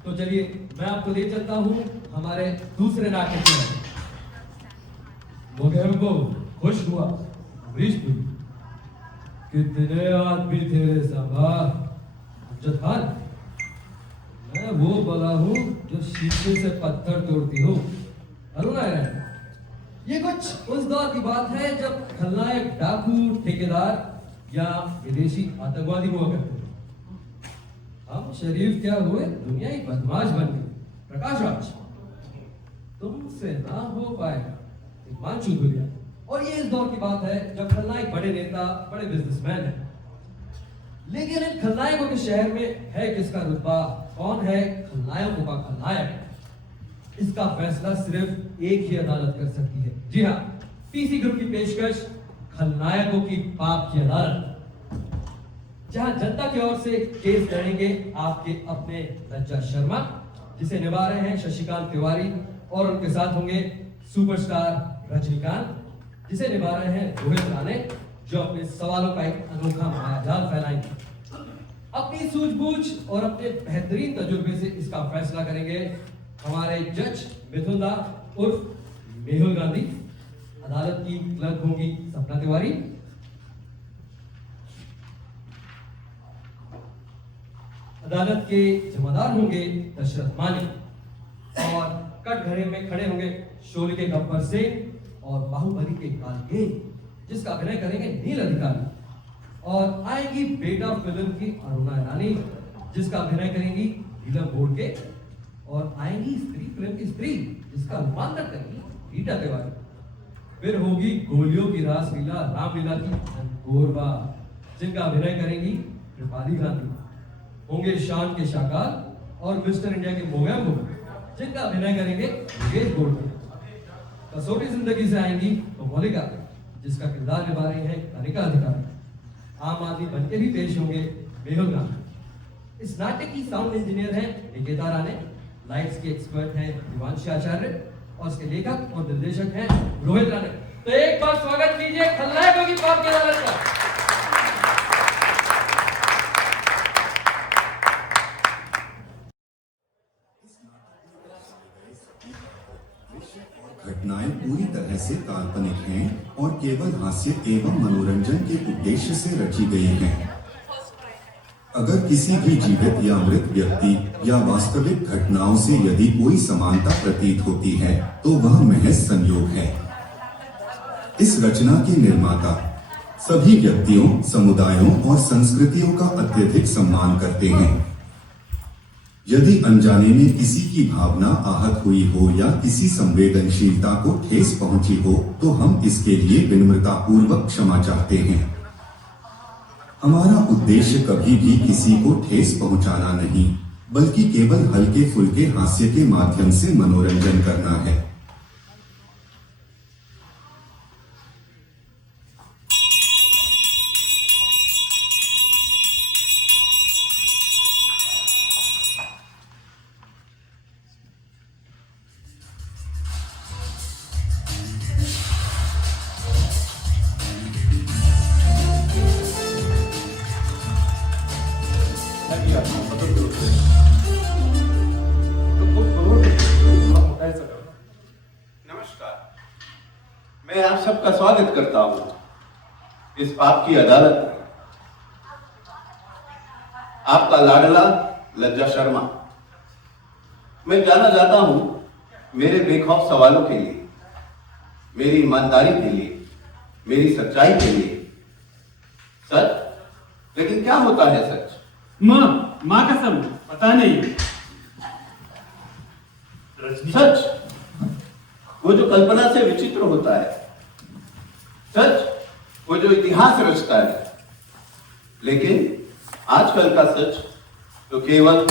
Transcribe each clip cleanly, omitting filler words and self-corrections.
तो चलिए मैं आपको ले चलता हूँ हमारे दूसरे नाटक में। मोगेम्बो खुश हुआ, वृष हुई। कितने आदमी तेरे सभा अमजद खान, मैं वो बला हूँ जो शीशे से पत्थर तोड़ती हूँ। अरुणारायण, ये कुछ उस दौर की बात है जब खलनायक डाकू, ठेकेदार या विदेशी आतंकवादी हुआ करते थे। हम शरीफ क्या हुए, दुनिया ही बदमाश बन गई। प्रकाश राज, तुमसे ना हो पाएगा। हिमांशु धुलिया, और ये इस दौर की बात है जब खलनायक बड़े नेता, बड़े बिजनेसमैन हैं। लेकिन इन खलनायकों के शहर में है किसका रुतबा, कौन है खलनायकों का खलनायक, इसका फैसला सिर्फ एक ही अदालत कर सकती है। जी हाँ, पीसी ग्रुप की पेशकश खलनायकों की पाप की अदालत, जहां जनता की ओर से केस लड़ेंगे आपके अपने लज्जा शर्मा, जिसे निभा रहे हैं शशिकांत तिवारी, और उनके साथ होंगे सुपरस्टार रजनीकांत, जिसे निभा रहे हैं रोहित राणे, जो अपने सवालों का एक अनोखा मायाजाल फैलाएंगे। अपनी सूझबूझ और अपने बेहतरीन तजुर्बे से इसका फैसला करेंगे हमारे जज मिथुन दा उर्फ मेहुल गांधी। अदालत की क्लर्क होंगी सपना तिवारी। अदालत के जमादार होंगे दशरथ माली, और कटघरे में खड़े होंगे शोले के गब्बर सिंह और बाहुबली के कालके, जिसका अभिनय करेंगे नील अधिकारी। और आएगी बेटा फिल्म की अरुणा रानी, जिसका अभिनय करेंगी नीलम बोडके। और आएगी स्त्री फिल्म की स्त्री, जिसका रूपांतर करेंगी रीटा तिवारी। फिर होगी गोलियों की रासलीला, रामलीला की गोरबा, जिनका अभिनय करेंगी कृपाली गांधी। होंगे शान के शाकाल और मिस्टर इंडिया के मोगेम्बो, जिनका अभिनय करेंगे योगेश गोल्ड। कसौटी जिंदगी से आएंगी तो मौलिका, जिसका किरदार निभा रही है कनिका अधिकारी। आम आदमी बनके भी पेश होंगे मेहुल गांधी। इस नाटक की साउंड इंजीनियर है निकेता राणे, लाइट्स के एक्सपर्ट हैं दिवांशी आचार्य, और इसके लेखक और निर्देशक हैं रोहित राणे। तो एक बार स्वागत कीजिए खलनायकों की पाप की अदालत का। घटनाएं पूरी तरह से काल्पनिक हैं और केवल हास्य एवं मनोरंजन के उद्देश्य से रची गई हैं। अगर किसी भी जीवित या मृत व्यक्ति या वास्तविक घटनाओं से यदि कोई समानता प्रतीत होती है तो वह महज संयोग है। इस रचना के निर्माता सभी व्यक्तियों, समुदायों और संस्कृतियों का अत्यधिक सम्मान करते हैं। यदि अनजाने में किसी की भावना आहत हुई हो या किसी संवेदनशीलता को ठेस पहुंची हो तो हम इसके लिए विनम्रतापूर्वक क्षमा चाहते हैं। हमारा उद्देश्य कभी भी किसी को ठेस पहुंचाना नहीं, बल्कि केवल हल्के फुल्के हास्य के माध्यम से मनोरंजन करना है। नमस्कार, मैं आप सबका स्वागत करता हूं इस पाप की अदालत में। आपका लाडला लज्जा शर्मा। मैं जानना चाहता हूं मेरे बेखौफ सवालों के लिए, मेरी ईमानदारी के लिए, मेरी सच्चाई के लिए। सच, लेकिन क्या होता है सच? माँ कसम पता नहीं। सच वो जो कल्पना से विचित्र होता है, सच वो जो इतिहास रचता है। लेकिन आजकल का सच तो केवल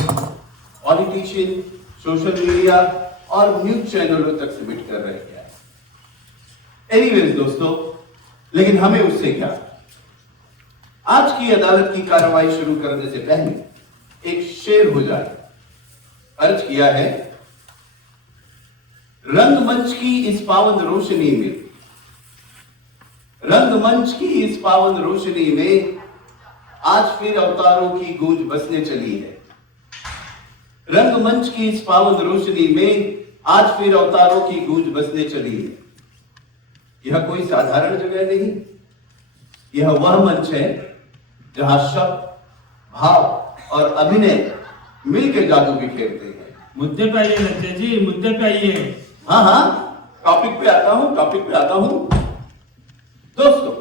पॉलिटिशियन, सोशल मीडिया और न्यूज चैनलों तक सीमित कर रह गया है। एनीवेज दोस्तों, लेकिन हमें उससे क्या। आज की अदालत की कार्रवाई शुरू करने से पहले एक शेर हो जाए। अर्ज किया है, रंगमंच की इस पावन रोशनी में, रंगमंच की इस पावन रोशनी में आज फिर अवतारों की गूंज बसने चली है। रंगमंच की इस पावन रोशनी में आज फिर अवतारों की गूंज बसने चली है। यह कोई साधारण जगह नहीं, यह वह मंच है जहां शब्द, भाव और अभिनय मिलकर जादू बिखेरते हैं। मुद्दे पे आइए लज्जा जी, मुद्दे पे आइए। हाँ हाँ, टॉपिक पे आता हूं। दोस्तों,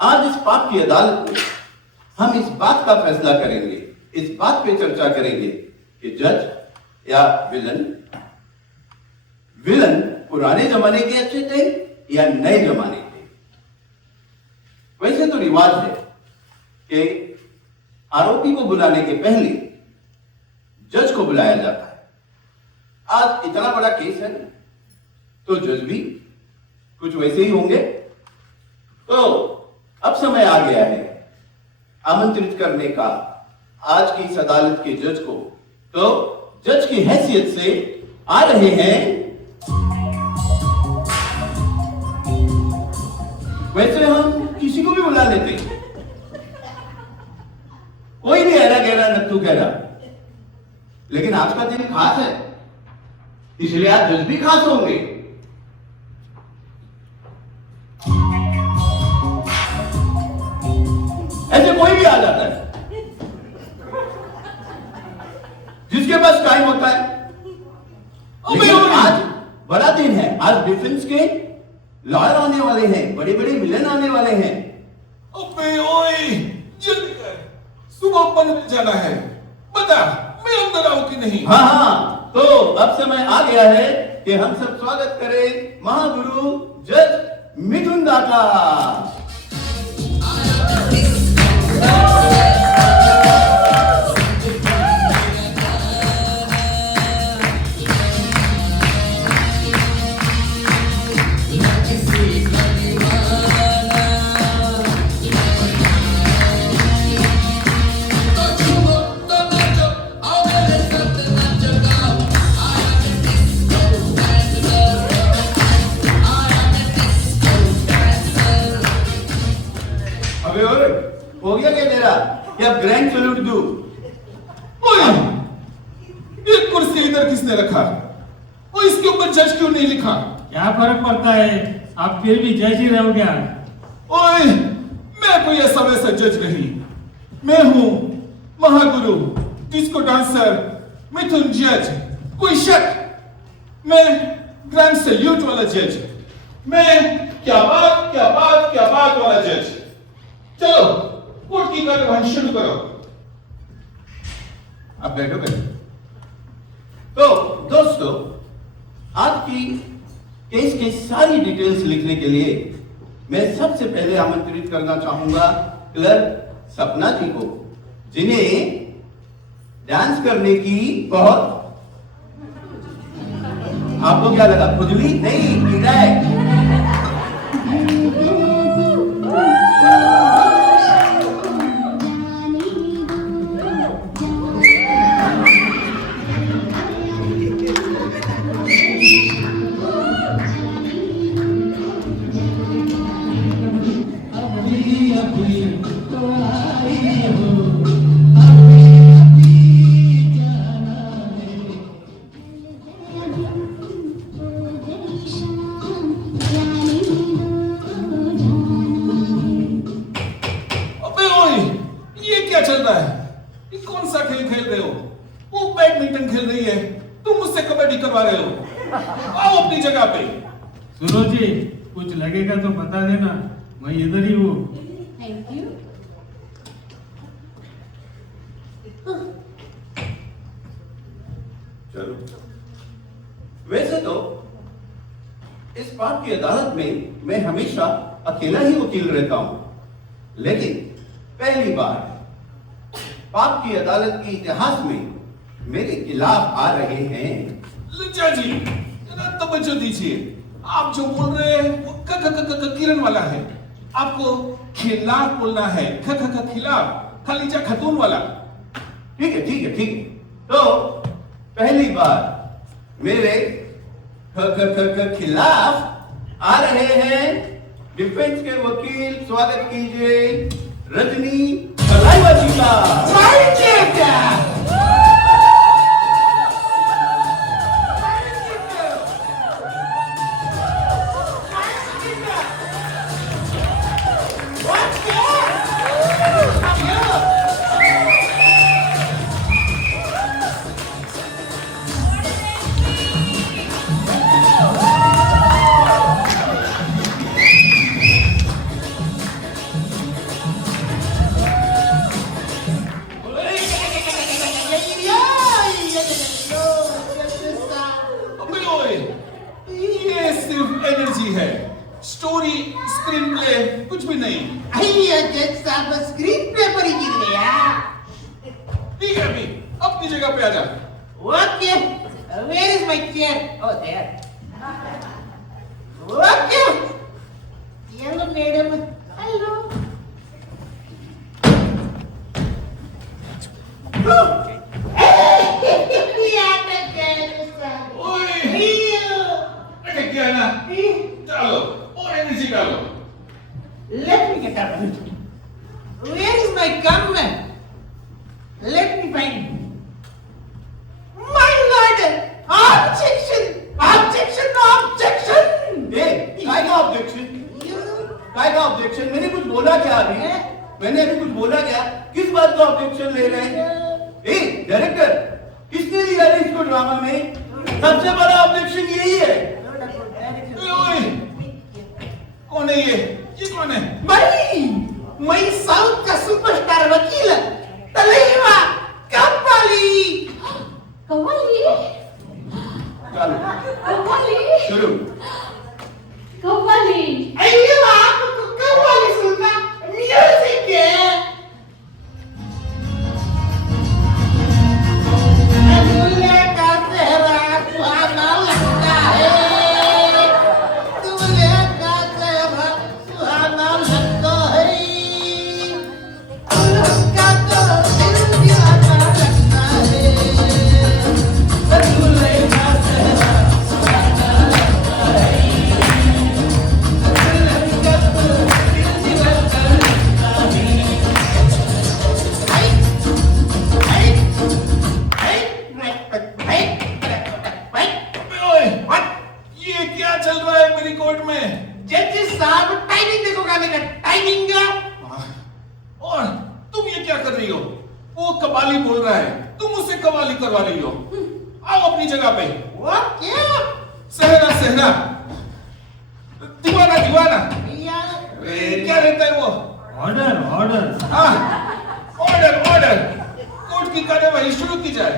आज इस पाप की अदालत में हम इस बात का फैसला करेंगे, इस बात पे चर्चा करेंगे कि जज या विलन पुराने जमाने के अच्छे थे या नए जमाने के। वैसे तो रिवाज है कि आरोपी को बुलाने के पहले जज को बुलाया जाता है। आज इतना बड़ा केस है तो जज भी कुछ वैसे ही होंगे। तो अब समय आ गया है आमंत्रित करने का आज की इस अदालत के जज को। तो जज की हैसियत से आ रहे हैं, वैसे हम किसी को भी बुला लेते, कोई भी ऐरा गहरा नत्थु गहरा, लेकिन आज का दिन खास है, इसलिए आज जज भी खास होंगे। ऐसे कोई भी आ जाता है जिसके पास टाइम होता है। लेकिन आज बड़ा दिन है, आज डिफेंस के लॉयर आने वाले हैं, बड़े बड़े विलन आने वाले हैं। अबे ओए, जल्दी कर, सुबह बंद जाना है, बता मैं अंदर आऊं कि नहीं? हाँ, तो अब समय आ गया है कि हम सब स्वागत करें महागुरु जज मिथुन दा का। हो गया क्या तेरा? क्या ग्रैंड सैल्यूट दूं? ओए, ये कुर्सी इधर किसने रखा? और इसके ऊपर जज क्यों नहीं लिखा? क्या फर्क पड़ता है, आप फिर भी जज ही रहोगे आज। ओए, मैं कोई ऐसा वैसा जज नहीं, मैं हूं महागुरु डिस्को डांसर मिथुन जज। कोई शक? मैं ग्रैंड सैल्यूट वाला जज, मैं क्या बात वाला जज। चलो कोर्ट की कार्यवाही शुरू करो। अब बैठो। तो दोस्तों, आज की केस की सारी डिटेल्स लिखने के लिए मैं सबसे पहले आमंत्रित करना चाहूंगा क्लर्क सपना जी को, जिन्हें डांस करने की बहुत, आपको क्या लगा, खुजली नहीं पीड़ा है? सुनो जी, कुछ लगेगा तो बता देना, मैं इधर ही हूँ। Thank you. चलो, वैसे तो इस बात की अदालत में मैं हमेशा अकेला ही वकील रहता हूं, लेकिन पहली बार पाप की अदालत के इतिहास में मेरे खिलाफ आ रहे हैं। लज्जा जी, जरा तवज्जो दीजिए, आप जो बोल रहे हैं वो किरण वाला है, आपको खिलाफ बोलना है, खिलाफ, खलीजा खतून वाला। ठीक है। तो पहली बार मेरे खिलाफ आ रहे हैं डिफेंस के वकील, स्वागत कीजिए रजनी कलाईवा जी का। सी है, स्टोरी स्क्रीन प्ले कुछ भी नहीं। अय्या जज साहब स्क्रीन प्ले पर ही गिर गया। ठीक है, अभी अपनी जगह पे आ जा। Okay, where is my chair? Oh there. Okay, hello madam. Hello. अरे क्या ना, चलो और एनर्जी डालो। Let me get up. Where is my gun? Let me find. My lord! Objection! Objection! Objection! काय का ऑब्जेक्शन? काय का ऑब्जेक्शन? मैंने कुछ बोला क्या अभी? मैंने अभी कुछ बोला क्या? किस बात का ऑब्जेक्शन ले रहे हैं? डायरेक्टर, किसने लिया है इसको ड्रामा में? सबसे बड़ा ऑब्जेक्शन यही है। ओए, कौन है ये? ये कौन है? मैं साउथ का सुपरस्टार वकील तलैवा कव्वाली। कव्वाली चलो कव्वाली शुरू। कव्वाली अय्यो आपको कव्वाली सुनना म्यूजिक है। दूल्हे का चेहरा सुहाना लगता है। दूल्हे का चेहरा सुहाना लगता है। उसका तो दिल दीवाना लगता है। दूल्हे का चेहरा सुहाना लगता है। दूल्हे का तो दिल दीवाना लगता है। ओए, ये क्या चल रहा है मेरी कोर्ट में? जज साहब टाइमिंग देखो गाने का टाइमिंग। और तुम ये क्या कर रही हो? वो कव्वाली बोल रहा है, तुम उससे कव्वाली करवा रही हो। आओ अपनी जगह पे। वो क्या सहरा सहरा, दीवाना दीवाना, यार? क्या रहता है वो? Order order. हाँ, ऑर्डर ऑर्डर। कोर्ट की कार्यवाही शुरू की जाए।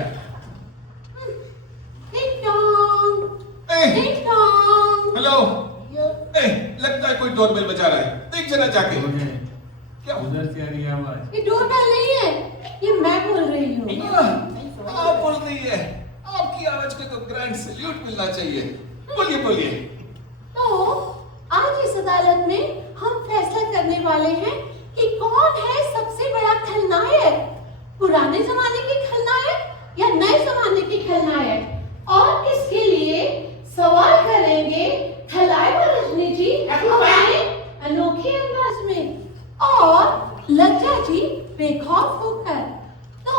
टिंग टोंग ए, टिंग टोंग। हेलो। ए, लगता है कोई डोरबेल बजा रहा है, देख जरा जाके। क्या उधर से आ रही है आवाज। ये डोरबेल नहीं है, ये मैं बोल रही हूँ। आप बोल रही है, आपकी आवाज को तो ग्रैंड सैल्यूट मिलना चाहिए। बोलिए बोलिए। तो आज इस अदालत में हम फैसला करने वाले हैं कि कौन है सबसे बड़ा खलनायक, पुराने जमाने के खलनायक या नए जमाने के खलनायक। और इसके लिए सवाल करेंगे थलाइवा रजनी जी अपने अनोखे अंदाज में और लज्जा जी बेखौफ होकर। तो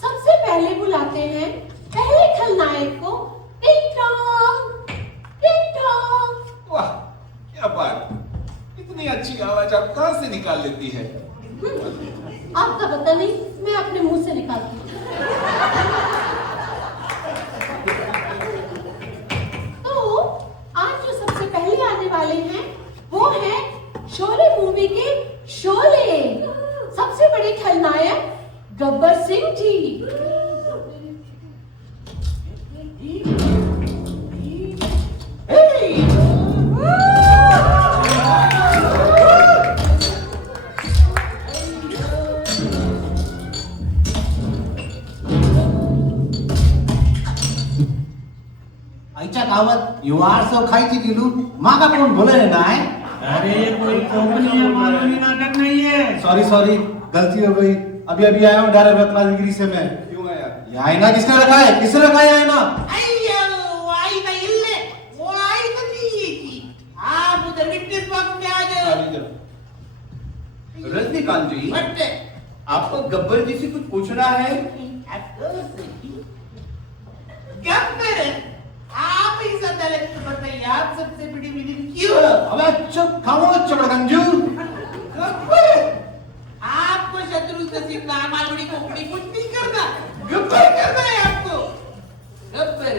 सबसे पहले बुलाते हैं पहले खलनायक को। टिंग टोंग टिंग टोंग। वाह, क्या बात, इतनी अच्छी आवाज आप कहां से निकाल लेती है? आपका पता नहीं, मैं अपने मुंह से निकालती हूँ। तो आज जो सबसे पहले आने वाले हैं वो है शोले मूवी के शोले सबसे बड़े खलनायक गब्बर सिंह जी। आईच्या गावात युवारसव खायची दिलू मागा कोण बोले नाही। अरे ये कोई कोंकणी या मालवणी नाटक नहीं है। सॉरी सॉरी, गलती हो गई। अभी अभी आया हूँ डायरेक्ट रत्नागिरी से मैं। क्यों आया? ये आईना किसने रखा है? किसने रखा है आईना? अय्यो आई ना इल्ले वो आई तो नहीं की। आप उधर विटनेस बॉक्स में आ जाओ। रजनीकांत जी, बट आपको गब्बर जी से कुछ पूछना है? गब्बर आप इस अदालत में बताइए, आप सबसे बड़ी विजिट क्यों? अबे चुप, खामोश चबड़गंजू। गब्बर आपको शत्रु से सीखना, हमारी कोकड़ी कुछ नहीं करना, गब्बर करना है आपको। गब्बर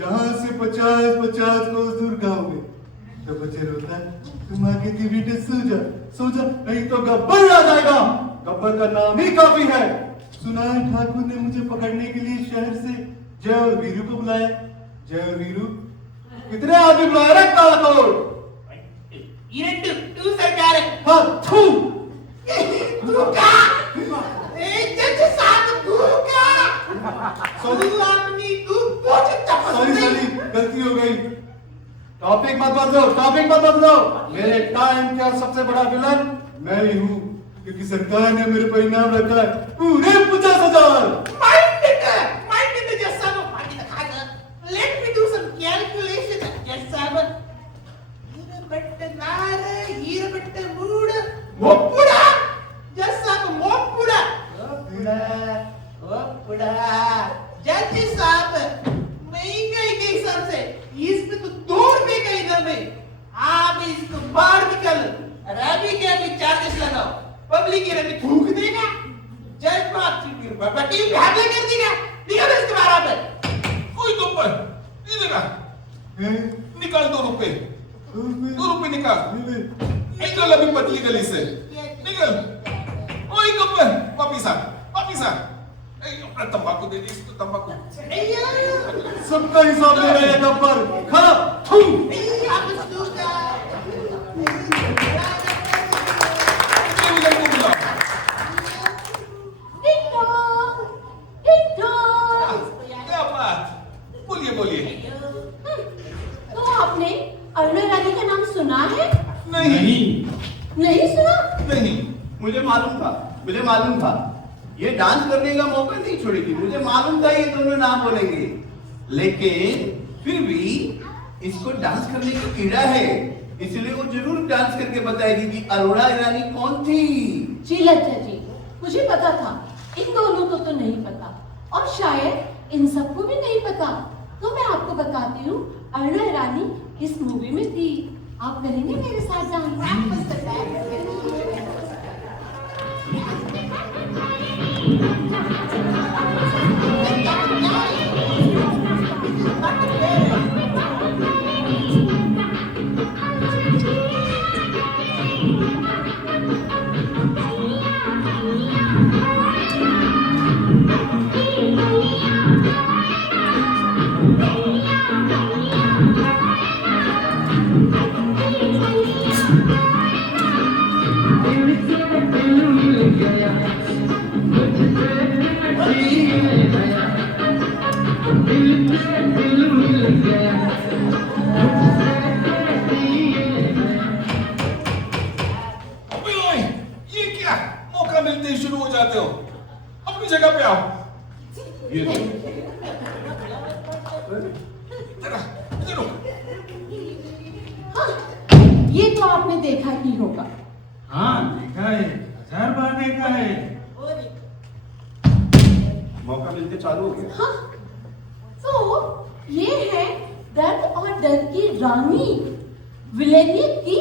यहाँ से 50-50 कोस दूर गाँव में तो बचे रोता है। तुम आगे की बेटे सो जा, नहीं तो गब्बर आ जाएगा। गब्बर का नाम ही काफी है। सुना है ठाकुर ने मुझे पकड़ने के लिए शहर से जय और वीरू को बुलाया। जय और वीरू कितने आदमी बुलाया रे काला कोट? ये तू सरकार है। हाँ थू तू का जज साहब तू का तू अपनी तू बहुत सॉरी सॉरी गलती हो गई। टॉपिक मत बदलो। मेरे टाइम का सबसे बड़ा विलन मैं ही हूँ, क्योंकि सरकार ने मेरे पर इनाम रखा है पूरे 50,000। Mind it, just some of it. Let me do some calculation, just some. Here but mood. Mopuda. Just some mopuda. Mopuda. Judge साहब, महंगाई के हिसाब से इसमें तो 2 रुपए का इनाम है। आप इसको बाहर निकल, रवि के अभी चार्जेस लगाओ, पब्लिक के रवि थूक देगा, जज बात बटी भागे कर देगा, निकल इसके बाहर पर। कोई तो पर इधर आ, निकाल 2 रुपए। 2 रुपए निकाल अभी पतली गली से निकल। ओए गब्बर वापिस आ अपना तंबाकू दे दे इसको, तंबाकू। सबका हिसाब ले रहे हैं गब्बर। खा थू क्या बात, बोलिए। तो आपने अरुणा रानी का नाम सुना है? नहीं सुना? नहीं, मुझे मालूम था ये डांस करने का मौका नहीं छोड़ेगी। मुझे मालूम था ये दोनों नाम बोलेंगे, लेकिन फिर भी इसको डांस करने की कीड़ा है, इसलिए वो जरूर डांस करके बताएगी कि अरुणा ईरानी कौन थी। जी लज्जा जी, मुझे पता था, इन दोनों को तो नहीं पता, और शायद इन सबको भी नहीं पता। तो मैं आपको बताती हूँ अरुणा ईरानी किस मूवी में थी। आप करेंगे मेरे साथ जगह पे आओ। ये तो आपने देखा ही होगा। हाँ देखा है, 1000 बार देखा है। मौका मिलते चालू हो गया। हाँ, तो ये है दर्द और डर की रानी, विलेनियत की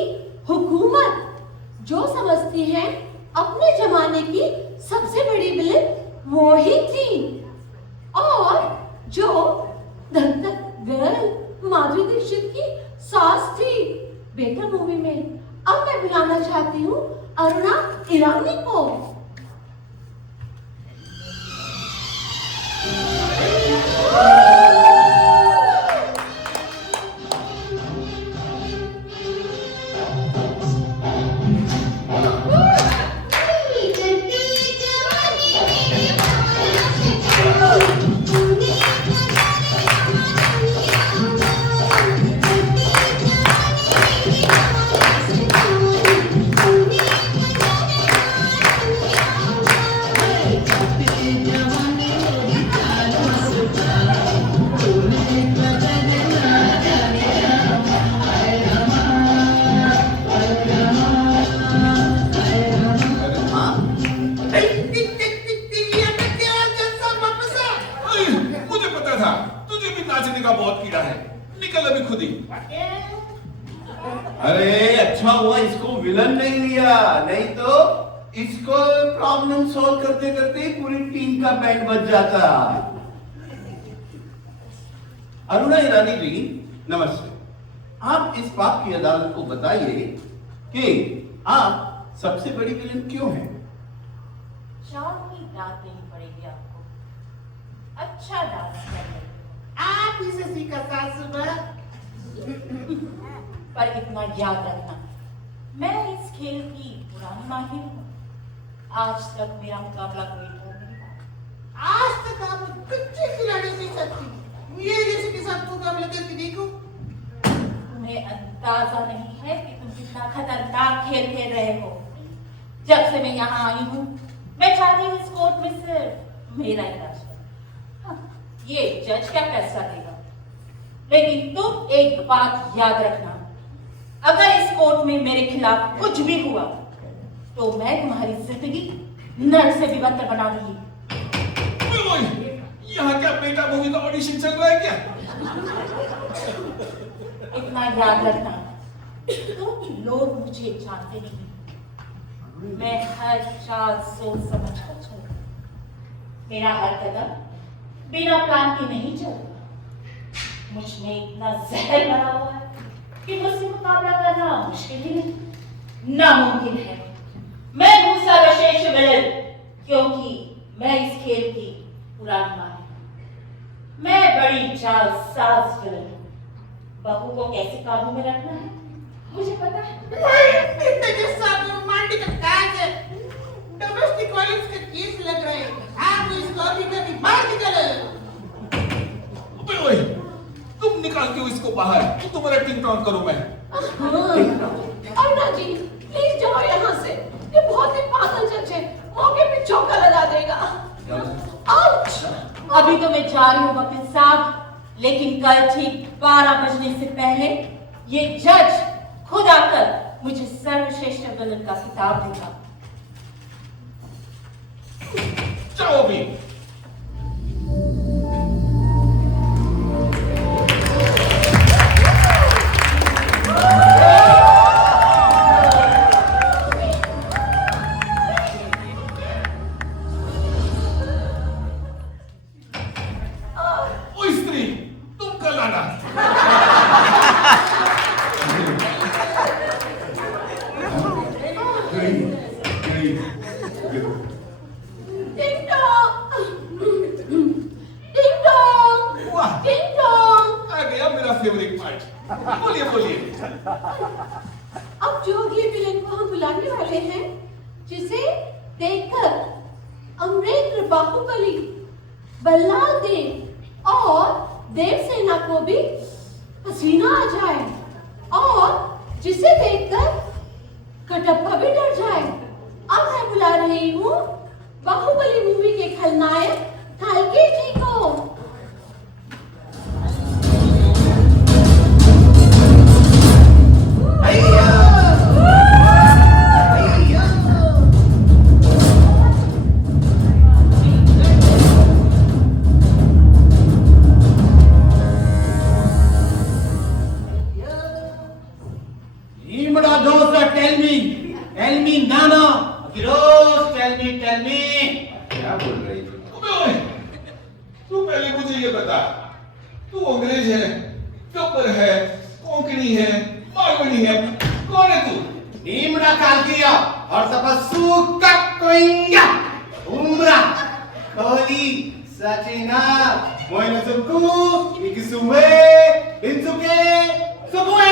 हुकूमत, जो समझती है अपने जमाने की सबसे बड़ी विलेन वो ही थी, और जो धक धक गर्ल माधुरी दीक्षित की सास थी बेटा मूवी में। अब मैं बुलाना चाहती हूँ अरुणा ईरानी को। अरे अच्छा हुआ इसको विलन नहीं लिया, नहीं तो इसको प्रॉब्लम सॉल्व करते करते पूरी टीम का बैंड बज जाता। अरुणा ईरानी जी नमस्ते। आप इस पाप की अदालत को बताइए कि आप सबसे बड़ी विलन क्यों हैं? शाम की रात नहीं पड़ेगी आपको। अच्छा डांस कर ले। आप इसे सीखा सासू माँ। पर इतना याद रखना, मैं इस खेल की पुरानी माहिर हूँ। आज तक मेरा मुकाबला कोई हो नहीं पाया। आज तक आप कच्चे खिलाड़ी के साथ थी। ये जैसे के साथ मुकाबला करके देखो। तुम्हें अंदाजा नहीं है कि तुम कितना खतरनाक खेल खेल रहे हो। जब से मैं यहाँ आई हूँ, मैं चाहती हूँ इस कोर्ट में सिर्फ मेरा ही राज हो। ये जज क्या फैसला देगा, लेकिन तुम एक बात याद रखना, अगर इस कोर्ट में मेरे खिलाफ कुछ भी हुआ तो मैं तुम्हारी जिंदगी नर से भी बदतर बना दूंगी। यहाँ क्या बेटा मूवी का ऑडिशन चल रहा है क्या? इतना याद रखना, तुम लोग मुझे जानते नहीं। मैं हर चाल सोच समझ कर चलती। मेरा हर कदम बिना प्लान के नहीं चलता। मुझ में इतना जहर भरा हुआ है कि मुझसे मुकाबला करना मुश्किल ही नहीं, नामुमकिन है। मैं हूं सर्वश्रेष्ठ विलन, क्योंकि मैं इस खेल की पुरानी मां हूं। मैं बड़ी जालसाज विलन हूं। बहू को कैसे काबू में रखना है मुझे पता है। इतने के साथ रोमांटिक काज है। डोमेस्टिक वायलेंस का केस लग रहा है। आप इसको अभी कभी बाहर निकालो। ओए, तुम निकाल के इसको बाहर, तो तुम्हारा टिंग टॉन करो मैं। अन्ना जी, प्लीज जाओ यहाँ से। ये बहुत ही पागल जज है, मौके पे चौका लगा देगा। आउच! अभी तो मैं जा रही हूँ वकील साहब, लेकिन कल ठीक 12 बजने से पहले ये जज खुद आकर मुझे सर्वश्रेष्ठ विलन का खिताब देगा। जाओ भी। अब जो अगले विलेन को हम बुलाने वाले हैं, जिसे देखकर अमरेंद्र बाहुबली, बल्लाल देव और देवसेना को भी पसीना आ जाए और जिसे देखकर कटप्पा भी डर जाए, अब मैं बुला रही हूँ बाहुबली मूवी के खलनायक काल्की जी को। Tell me, Nana. Firoz, tell me. क्या बोल रही थी? तू पहले मुझे ये बता, तू अंग्रेज है, कब्र है, कोंकणी है, मारवाड़ी है, कौन है तू? Nimra Kalkiya और तपस्सु कक्कोइंगा उम्रा कोहली सचिना मोइना सुकू इकिसुवे बिंसुके सुकुए।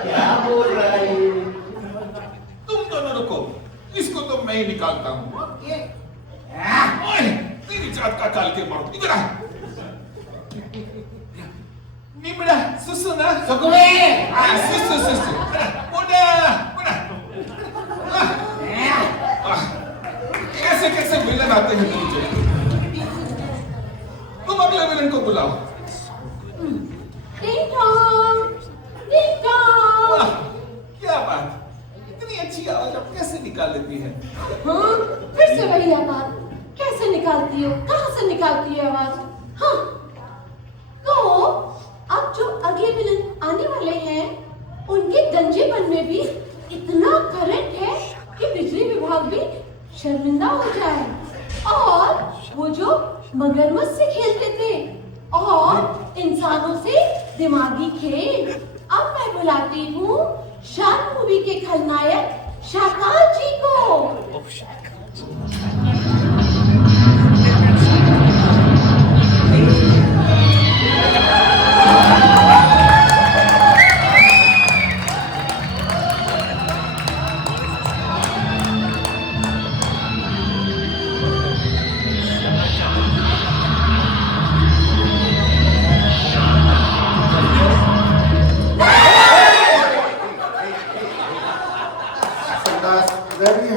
क्या बोल रहा है? तुम दोनों रुको, इसको तो मैं ही निकालता हूँ। ओए, तेरी जात का काल के मारो, इधर आ। निमड़ा, सुसुना, सुकुए सुसु, बुढ़ा, कैसे विलन आते हैं मुझे। तुम अगले विलन को बुलाओ। वाह, क्या बात, इतनी अच्छी आवाज आप कैसे निकाल लेती है? हाँ, फिर से वही आवाज कैसे निकालती हो, कहाँ से निकालती है आवाज? हाँ, तो अब जो अगले विलन आने वाले हैं, उनके गंजेपन में भी इतना करंट है कि बिजली विभाग भी शर्मिंदा हो जाए। और वो जो मगरमच्छ से खेलते थे और इंसानों से दिमागी खेल, अब मैं बुलाती हूँ शार्क मूवी के खलनायक शाकाल जी को।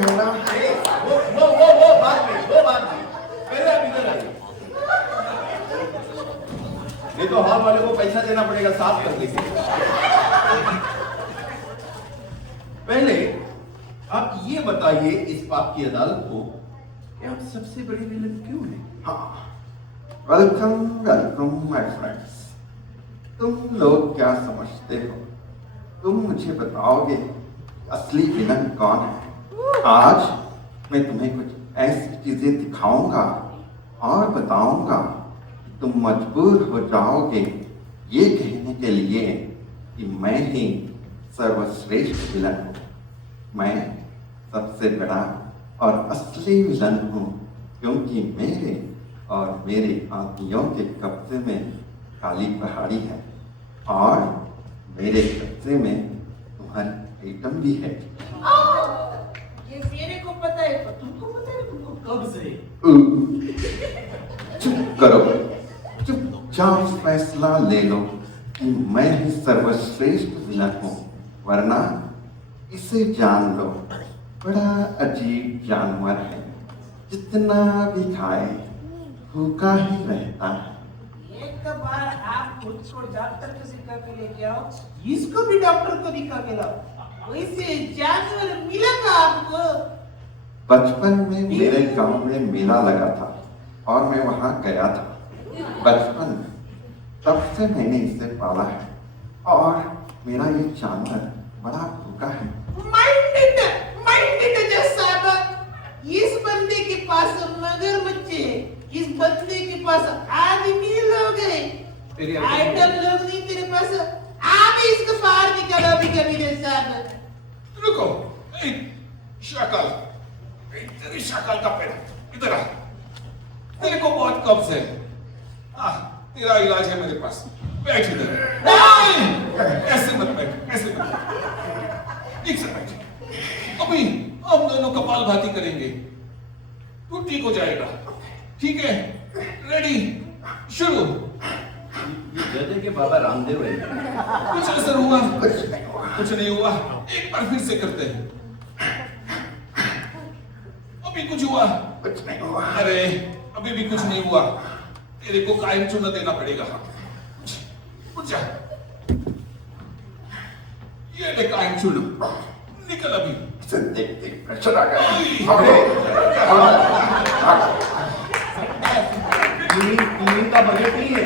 मेरा वो बात नहीं। पहले आप इधर आइए। नहीं तो हॉल वाले को पैसा देना पड़ेगा साफ करने के लिए। पहले आप ये बताइए इस पाप की अदालत को कि आप सबसे बड़ी विलन क्यों हैं? हाँ, वेलकम माय फ्रेंड्स। तुम लोग क्या समझते हो? तुम मुझे बताओगे असली विलन कौन है? आज मैं तुम्हें कुछ ऐसी चीजें दिखाऊंगा और बताऊंगा कि तुम मजबूर हो जाओगे ये कहने के लिए कि मैं ही सर्वश्रेष्ठ विलन हूँ। मैं सबसे बड़ा और असली विलन हूँ, क्योंकि मेरे और मेरे आदमियों के कब्जे में काली पहाड़ी है और मेरे कब्जे में तुम्हारी आइटम भी है। ये मेरे को पता है, पर तुमको पता है तुमको कब से? चुप करो, चुपचाप फैसला ले लो कि मैं ही सर्वश्रेष्ठ विलन हूँ, वरना इसे जान लो, बड़ा अजीब जानवर है, जितना भी खाए भूखा ही रहता है। एक बार आप खुद को डॉक्टर को दिखा के लेके आओ, इसको भी डॉक्टर को दिखा के लाओ, वैसे जानवर मिलेगा आपको। बचपन में मेरे गांव में मेला लगा था और मैं वहां गया था। बचपन में तब से मैंने इसे पाला है और मेरा ये जानवर बड़ा भूखा है। माइंडेड जैसा साहब, इस बंदे के पास मगरमच्छ है, इस बंदे के पास आदमी लोग हैं, आइटम लोग नहीं तेरे पास। आप इसको बाहर निकालो अभी कभी नहीं साहब। रुको, शक्ल, तेरी शक्ल का पेड़, इधर आ। तेरे को बहुत कब्ज है। तेरा इलाज है मेरे पास। बैठ इधर। ऐसे मत बैठ, ऐसे मत बैठ। ठीक से बैठ। अभी हम दोनों कपालभाति करेंगे, तू ठीक हो जाएगा। ठीक है, रेडी, शुरू। ये जज है कि बाबा रामदेव है? कुछ असर हुआ? कुछ नहीं हुआ। एक बार फिर से करते हैं। अभी कुछ हुआ? कुछ नहीं हुआ। अरे अभी भी कुछ नहीं हुआ। तेरे को कायम चूना देना पड़ेगा। उठ जा। ये ले कायम चूना, निकल अभी। देख प्रेशर आ गया। क्लीनिंग का बजट नहीं है।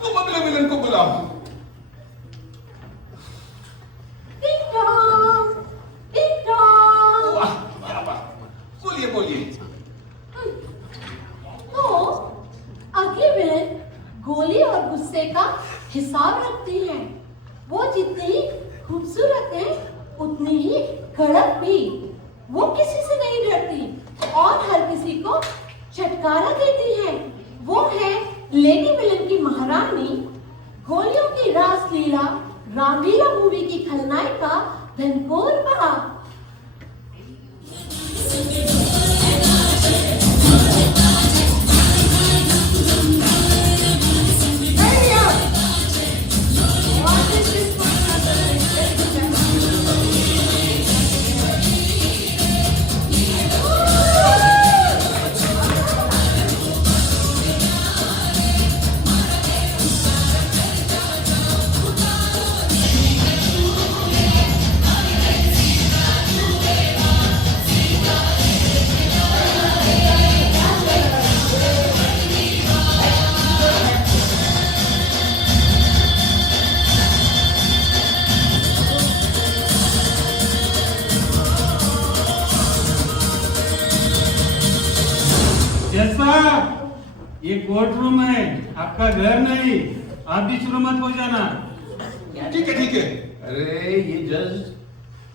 तुम अगले विलन को बुलाओ। वाह, क्या बात। बोलिए बोलिए। तो अगले विलन गोली और गुस्से का हिसाब रखते हैं। वो जितनी खूबसूरत है उतनी ही कड़क भी। वो किसी से नहीं डरती और हर किसी को छटकारा देती है। वो है लेडी विलन की महारानी, गोलियों की रासलीला, रामलीला मूवी की खलनायिका धनकोर बहा। ये कोर्ट रूम है, आपका घर नहीं। आप भी शुरू मत हो जाना। ठीक है ठीक है। अरे ये जज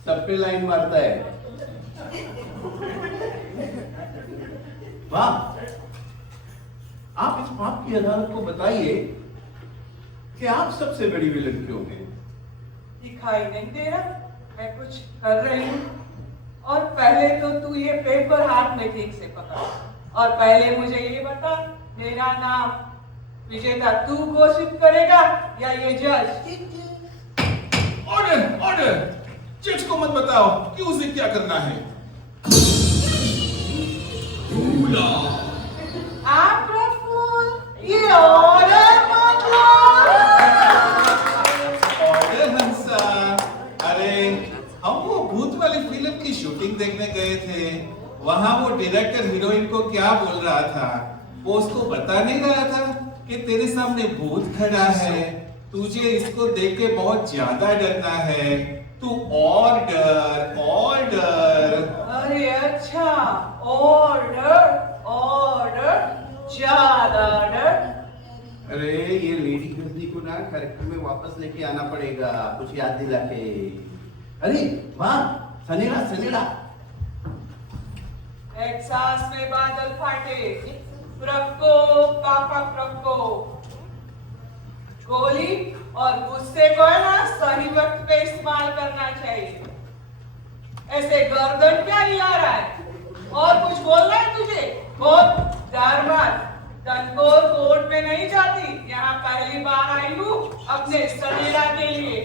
सब पे लाइन मारता है। वाह, आप इस पाप की अदालत को बताइए कि आप सबसे बड़ी विलन क्यों हैं? दिखाई नहीं दे रहा मैं कुछ कर रही हूँ। और पहले तो तू ये पेपर हाथ में ठीक से पकड़, और पहले मुझे ये बता, मेरा नाम विजेता तू घोषित करेगा या ये जज? Order order. जज को मत बताओ कि उसे क्या करना है। आप प्रफुल्ल, ये ऑर्डर अरे हंसा, अरे हम वो भूत वाली फिल्म की शूटिंग देखने गए थे। वहां वो डायरेक्टर हीरोइन को क्या बोल रहा था, वो उसको बता नहीं रहा था कि तेरे सामने भूत खड़ा है, तुझे इसको देख के बहुत ज्यादा डरना है, तू और डर। अरे अच्छा, ऑर्डर ऑर्डर, ज्यादा डर। अरे ये लेडी गर्दी को ना कैरेक्टर में वापस लेके आना पड़ेगा, कुछ याद दिला के। अरे वाह, सनेरा सनेरा। एक सांस में बादल फाटे, प्रकोप पापा प्रकोप। गोली और गुस्से को है ना सही वक्त पे इस्तेमाल करना चाहिए। ऐसे गर्दन क्या हिला रहा है? और कुछ बोलना है तुझे? बोल, डर मत। तनकोर कोर्ट में नहीं जाती, यहाँ पहली बार आई हूँ अपने सनेरा के लिए।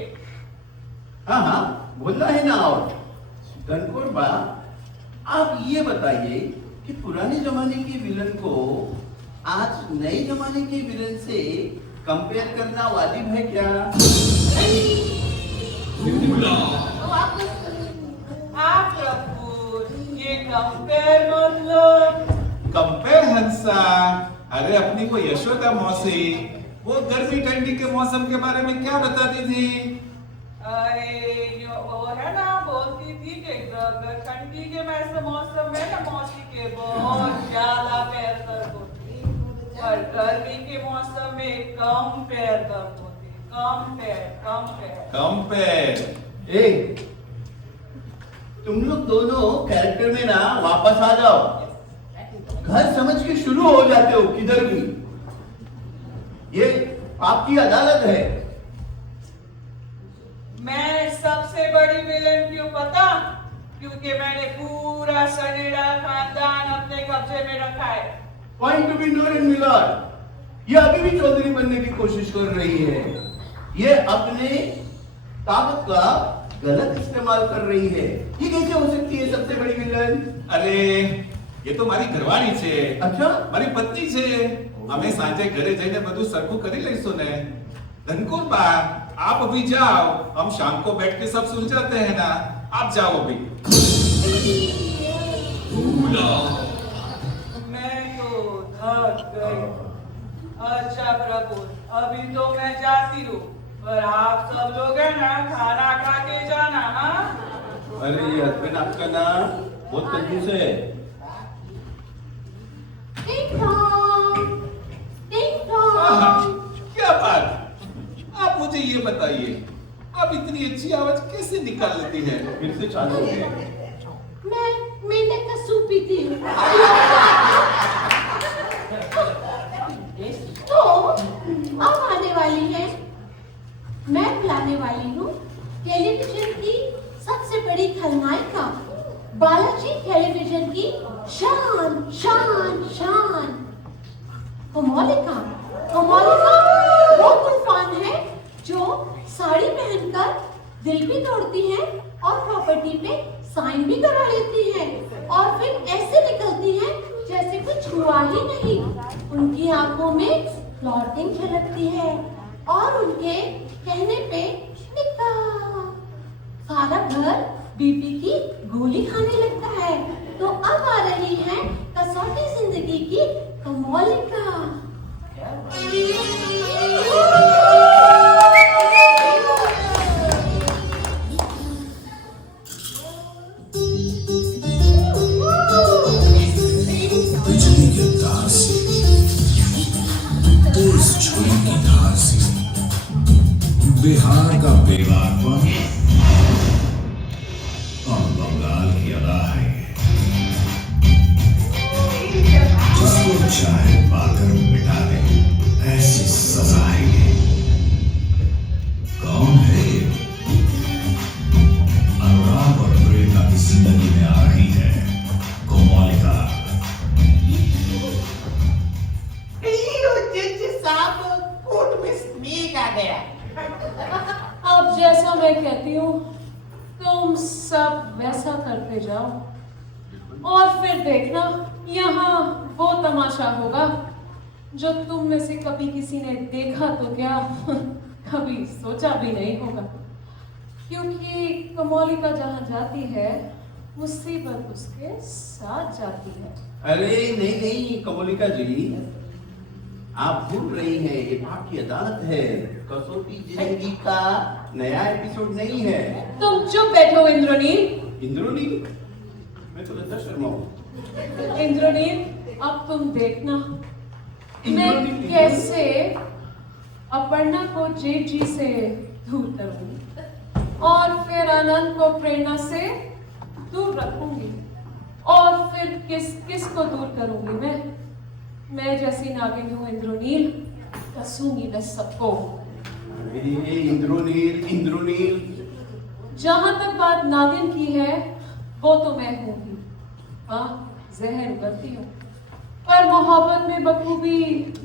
हाँ हाँ बोलना है ना। और धनखोर बा, आप ये बताइए कि पुराने जमाने के विलन को आज नए जमाने के विलन से कंपेयर करना वाजिब है क्या? आप प्रफुल्ल, ये कंपेयर मतलब? कंपेयर हंसा, अरे अपनी वो यशोदा मौसी वो गर्मी ठंडी के मौसम के बारे में क्या बताती थी? अरे वो है ना, बोलती थी कि ठंडी के मौसम में ना मौसी के बहुत ज्यादा पैर दर्द होती, और गर्मी के मौसम में कम पैर दर्द होती। कंपेयर। ए, तुम लोग दोनों कैरेक्टर में ना वापस आ जाओ। घर समझ के शुरू हो जाते हो किधर भी। ये आपकी अदालत है। मैं सबसे बड़ी विलेन क्यों पता? क्योंकि मैंने पूरा सनेरा खानदान अपने कब्जे में रखा है। Point to be noted milord, ये अभी भी चौधरी बनने की कोशिश कर रही है। ये अपने ताकत का गलत इस्तेमाल कर रही है। ये कैसे हो सकती है सबसे बड़ी विलन? अरे ये तो मारी घरवाणी छे। अच्छा, मारी पत्नी छे। हमें सांजे घरे जઈને બધું સરખું કરી લઈશું ને। ધનકુર બા, आप अभी जाओ, हम शाम को बैठ के सब सुलझाते हैं ना। आप जाओ अभी। मैं तो थक गई। अच्छा प्रभु, अभी तो मैं जाती हूँ, पर आप सब लोग है ना खाना खा के जाना। हाँ, अरे ये हस्बैंड आपका ना बहुत कंजूस है। टिंग टॉन्ग, टिंग आहा, टॉन्ग। क्या बात। आप मुझे ये बताइए, आप इतनी अच्छी आवाज कैसे निकाल लेती है? फिर से चालू हो गया। मैं मेंढक का सूप पीती हूँ। तो अब आने वाली है, मैं बुलाने वाली हूँ टेलीविजन की सबसे बड़ी खलनायिका, बालाजी टेलीविजन की शान शान शान, कोमोलिका। कोमोलिका वो तूफान है जो साड़ी पहनकर दिल भी तोड़ती है और प्रॉपर्टी पे साइन भी करा लेती है, और फिर ऐसे निकलती है जैसे कुछ हुआ ही नहीं। उनकी आंखों में फ्लॉटिंग झलकती है और उनके कहने पे निकाह, सारा घर बीपी की गोली खाने लगता है। तो अब आ रही है कसौटी जिंदगी की कोमोलिका। बिजली के तार से, तेज छुरी की धार से, बिहार का बेवारपन और बंगाल की अदा है, जिसको चाहे पाकर मिटा दे, ऐसी सजा है ये। कौन है ये? अनुराग और प्रेरणा की जिंदगी में आ रही है कोमोलिका। साहब, कोर्ट में स्नेक आ गया। अब जैसा मैं कहती हूँ तुम करते जाओ और फिर देखना यहाँ वो तमाशा होगा जो तुम में से कभी किसी ने देखा तो क्या कभी सोचा भी नहीं होगा, क्योंकि कमोलिका जहाँ जाती है मुसीबत उसके साथ जाती है। अरे नहीं नहीं कमोलिका जी, आप भूल रही हैं, ये पाप की अदालत है, कसौटी जिंदगी का नया एपिसोड नहीं है। तुम चुप बैठो इंद्रनील। इंद्रनील? मैं तो लता शर्मा हूँ। इंद्रनील, अब तुम देखना मैं कैसे अपर्णा को जेठ जी से दूर करूंगी और फिर आनंद को प्रेरणा से दूर रखूंगी और फिर किस को दूर करूंगी मैं जैसी नागिन हूँ इंद्रनील, कसूंगी मैं सबको। इंद्रनील जहां तक बात नागिन की है वो तो मैं हूँ ही, हाँ जहर उगलती हूँ, पर मोहब्बत में बखूबी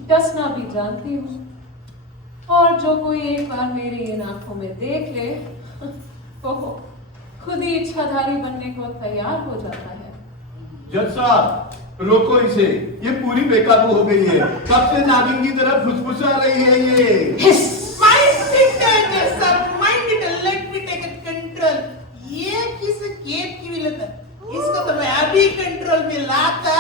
डसना भी जानती हूँ। और जो कोई एक बार मेरी इन आंखों में देख ले वो खुद ही इच्छाधारी बनने को तैयार हो जाता है। जज साहब रोको इसे, ये पूरी बेकाबू हो गई है, कब से नागिन की तरह फुसफुसा रही है ये। Let me take control. ये किस गेट की विलन है, इसको तो मैं अभी कंट्रोल में लाता।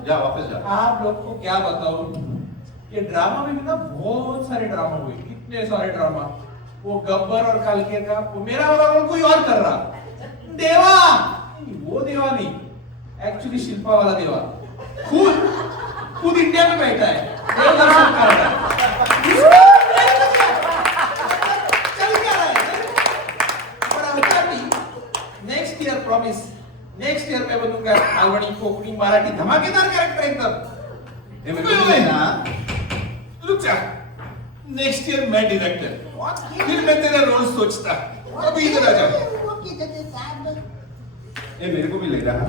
जा वापस जा। आप लोग को क्या बताऊं, ये ड्रामा में भी ना बहुत सारे ड्रामा हुए, इतने सारे ड्रामा। वो गब्बर और कालके का, वो मेरा वाला रोल कोई और कर रहा। देवा, वो देवा नहीं, एक्चुअली शिल्पा वाला देवा खुद इंडिया में बैठा है, देवदर्शन कर रहा है। Next year promise, next year मैं बनूंगा मालवणी, कोकणी, मराठी धमाकेदार कैरेक्टर एकदम। रुक जा, नेक्स्ट ईयर मैं डायरेक्टर, फिर मैं तेरा रोल सोचता। अभी इधर आ जा। ये मेरे को भी लग रहा है।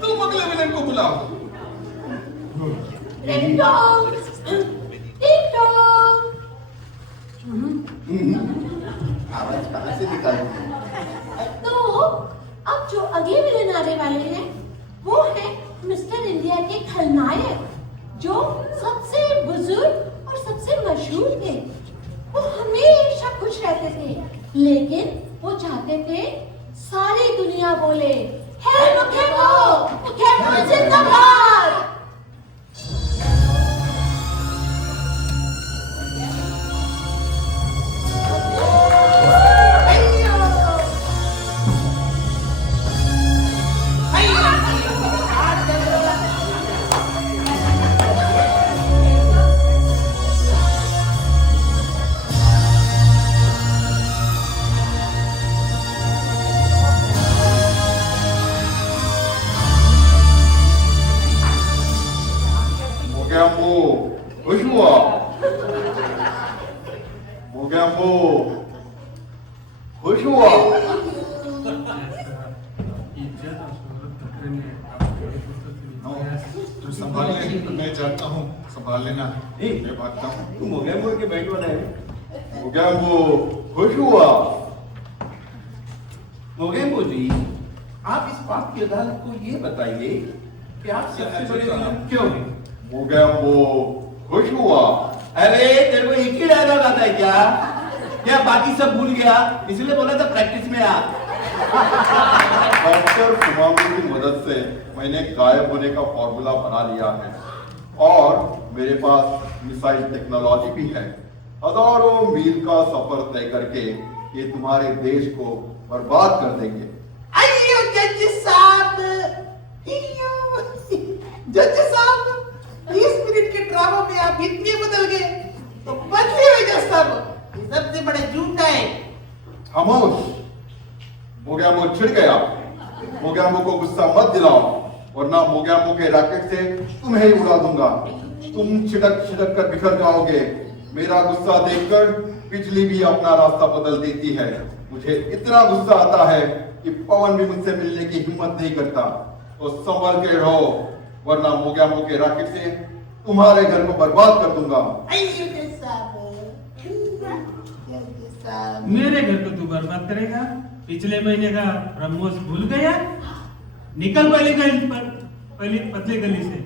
तुम अगले विलेन को बुलाओ। आवाज कहाँ से निकाली? तो अब जो अगले विलेन आने वाले हैं वो है मिस्टर इंडिया के खलनायक, जो सबसे बुजुर्ग और सबसे मशहूर थे। वो हमेशा खुश रहते थे, लेकिन वो चाहते थे सारी दुनिया बोले हे मुकेमो जिंदाबाद। खुश हुआ। तू संभाल ले, मैं जाता हूँ, संभाल लेना। मैं भागता हूँ। तुम हो गया बोल के बैठ वाला है। हो गया वो खुश हुआ। मोगेम्बो जी, आप इस पाप की अदालत को ये बताइए कि आप सबसे बड़े विलन क्यों हैं? हो गया वो खुश हुआ। अरे तेरे को एक ही डायलॉग आता है क्या बाकी सब भूल गया? इसलिए बोला था प्रैक्टिस में आ। डॉक्टर कुमांगू की मदद से मैंने गायब होने का फॉर्मूला बना लिया है और मेरे पास मिसाइल टेक्नोलॉजी भी है। हजारों मील का सफर तय करके ये तुम्हारे देश को बर्बाद कर देंगे। अयो जज साहब, जज साहब, 30 मिनट के ड्रामा में आप इतने बदल गए तो बदले हुए जज साहब, ये सबसे बड़ा झूठा है। खामोश। मोगैम्बो छिड़ गया। मोगैम्बो को गुस्सा मत दिलाओ, वरना मोगैम्बो के रॉकेट से तुम्हें ही उड़ा दूंगा। तुम छिटक छिटक कर बिखर जाओगे। मेरा गुस्सा देखकर बिजली भी अपना रास्ता बदल देती है। मुझे इतना गुस्सा आता है कि पवन भी मुझसे मिलने की हिम्मत नहीं करता। तो संभल के रहो, वरना मोगैम्बो के रॉकेट से तुम्हारे घर को बर्बाद कर दूंगा। अयो जज साहब, जज साहब। मेरे घर को तू बर्बाद करेगा? पिछले महीने का ब्रह्मोस भूल गया? निकल पहले गली पर, पहले पतले गली से।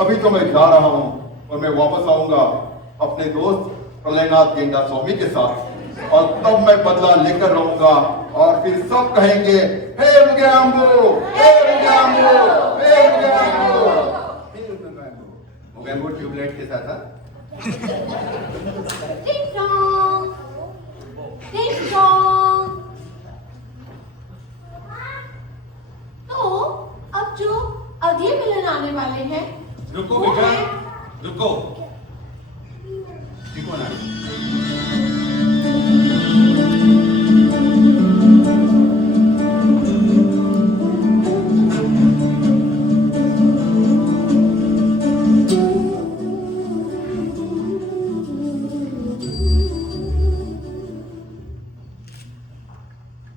अभी तो मैं जा रहा हूँ और मैं वापस आऊंगा अपने दोस्त प्रलयनाथ गेंडा स्वामी के साथ, और तब मैं बदला लेकर रहूंगा और फिर सब कहेंगे, हे मोगैम्बो, हे मोगैम्बो, हे मोगैम्बो। मोगैम्बो ट्यूबलाइट के साथ था। Ding dong, ding dong। तो अब जो अगले विलन आने वाले हैं, रुको वो बेटा, है रुको। ये कौन आ रही?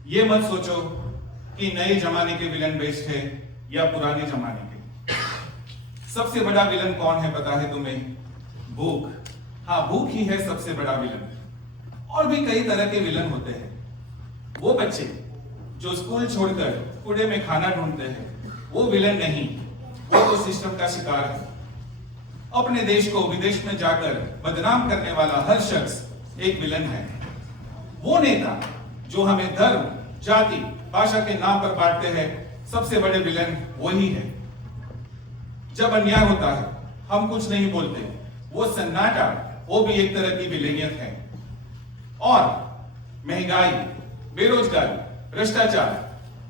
ये मत सोचो कि नए जमाने के विलन बेस्ट है या पुराने जमाने के। सबसे बड़ा विलन कौन है पता है तुम्हें? भूख। हाँ, भूख ही है सबसे बड़ा विलन। और भी कई तरह के विलन होते हैं। वो बच्चे जो स्कूल छोड़कर कूड़े में खाना ढूंढते हैं, वो विलन नहीं, वो तो सिस्टम का शिकार है। अपने देश को विदेश में जाकर बदनाम करने वाला हर शख्स एक विलन है। वो नेता जो हमें धर्म, जाति, भाषा के नाम पर बांटते हैं, सबसे बड़े विलन वही है। जब अन्याय होता है हम कुछ नहीं बोलते, वो सन्नाटा, वो भी एक तरह की विलेनियत है। और महंगाई, बेरोजगारी, भ्रष्टाचार,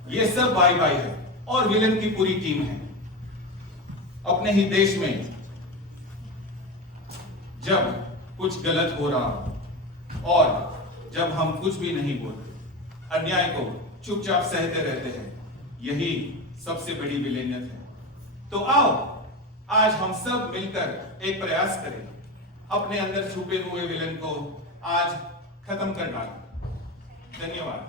ये सब बाई बाई है और विलन की पूरी टीम है। अपने ही देश में जब कुछ गलत हो रहा और जब हम कुछ भी नहीं बोलते, अन्याय को चुपचाप सहते रहते हैं, यही सबसे बड़ी विलेनियत है। तो आओ आज हम सब मिलकर एक प्रयास करें, अपने अंदर छुपे हुए विलन को आज खत्म कर डालें। धन्यवाद।